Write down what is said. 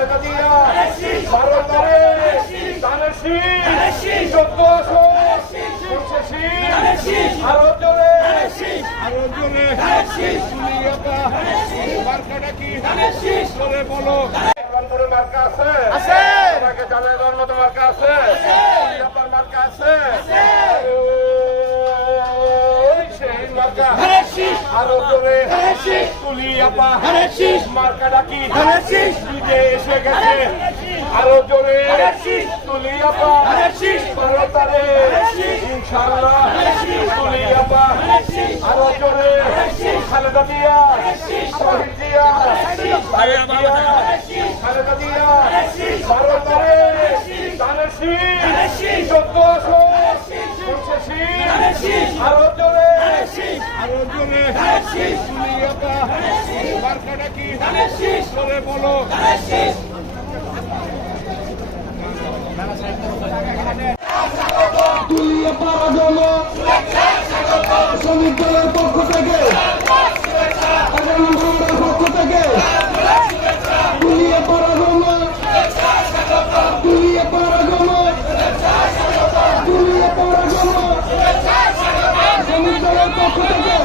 খালেদা জিয়া ভারতের ধানের শীষ 14 আরো জোরে মার্কাটা কি জোরে বলো। মার্কা আছে আপনাকে জানানোর মতো মার্কা আছে, মার্কা আছে আরো জোরে তুলি আপা মার্কাটা কি নিজে এসে গেছে আরো জোরে তুলি আপা ভারতারে ইনশাআল্লাহ তুলি আপা আরো জোরে খালেদা জিয়া শহীদ জিয়া খালেদা জিয়া ভারতারে ধানের শীষ 14 আরো জোরে তুলি আপা মার্কাটা কি জোরে বলো। শ্রমিক দলের পক্ষ থেকে পক্ষ থেকে তুলিয়ে পাড়া জন্য তুলিয়ে পাড়া জন্য তুলিয়ে পাড়া জন্য শ্রমিক দলের পক্ষ থেকে